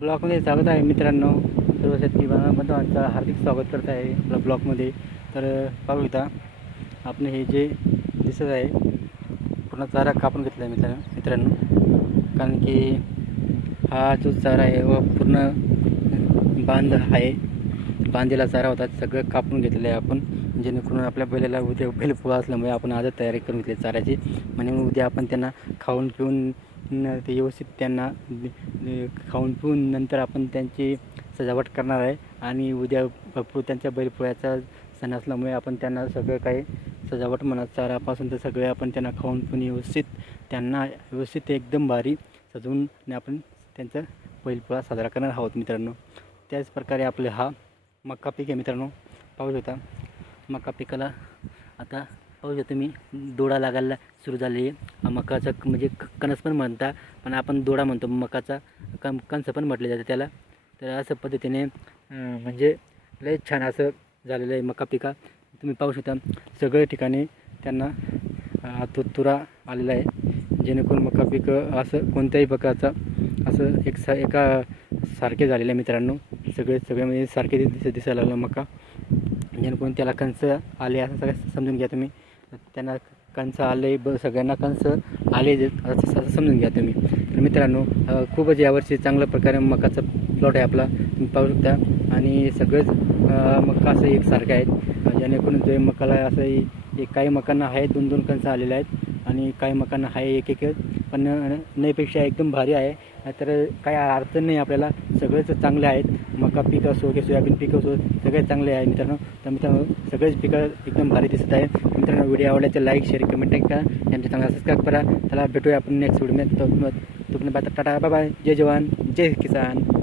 ब्लॉगमध्ये स्वागत आहे मित्रांनो. सर्व शेतकरी बांधवांचं हार्दिक स्वागत करत आहे आपल्या ब्लॉगमध्ये. तर पाहूया आपण हे जे दिसत आहे पूर्ण चारा कापून घेतला आहे मित्र मित्रांनो. कारण की हा जो चारा आहे व पूर्ण बांध आहे. बांधीला चारा होता सगळं कापून घेतलेलं आहे आपण. जेणेकरून आपल्या बैलाला उद्या बैल पोळा असल्यामुळे आपण आजच तयारी करून घेतली चाऱ्याची. म्हणजे उद्या आपण त्यांना खाऊन पिऊन न ते व्यवस्थित त्यांना खाऊन पिऊन नंतर आपण त्यांची सजावट करणार आहे. आणि उद्या भरपूर त्यांच्या बैलपोळ्याचा सण असल्यामुळे आपण त्यांना सगळं काही सजावट म्हणा चारापासून तर सगळे आपण त्यांना खाऊन पिऊन व्यवस्थित त्यांना व्यवस्थित एकदम भारी सजवून आणि आपण त्यांचा बैलपोळा साजरा करणार आहोत मित्रांनो. त्याच प्रकारे आपले हा मक्का पीक आहे मित्रांनो. पाऊस होता मका पिकाला आता पाहू शकता तुम्ही दोडा लागायला सुरू झाली आहे. मकाचा म्हणजे कणस पण म्हणता पण आपण दोडा म्हणतो मकाचा कम कणस पण म्हटले जाते त्याला. तर असं पद्धतीने म्हणजे लय छान असं झालेलं आहे मका पिका. तुम्ही पाहू शकता सगळ्या ठिकाणी त्यांना तुतुरा तुरा आलेला आहे. जेणेकरून मका पीक असं कोणत्याही प्रकारचा असं एक सा एका सारखे झालेले आहे मित्रांनो. सगळे सगळे म्हणजे सारखे दिस दिसायला लागलं मका. जेणेकरून त्याला कंस आले असं सगळं समजून घ्या तुम्ही. त्यांना कंस आले ब सगळ्यांना कंस आले असं असं समजून घ्या तुम्ही. तर मित्रांनो खूपच यावर्षी चांगल्या प्रकारे मकाचा प्लॉट आहे आपला. तुम्ही पाहू शकता. आणि सगळंच मका असं एकसारखं आहेत. जेणेकरून जे मकाला असं एक काही मकांना आहे दोन दोन कंस आलेले आहेत. आणि काही मकांना आहे एक एक पण नाहीपेक्षा एकदम भारी आहे. तर काही अडचण नाही आपल्याला. सगळेच चांगले आहेत. मका पीक असो की सोयाबीन पीक असो सगळे चांगले आहे मित्रांनो. तर मित्रांनो सगळेच पिकं एकदम भारी दिसत आहे. मित्रांनो व्हिडिओ आवडला तर लाईक शेअर कमेंट करा. आमच्या चांगला सबस्क्राईब करा. त्याला भेटूया आपण नेक्स्ट व्हिडिओ तुम्ही टाटा बाय बाय जय जवान. जय किसान.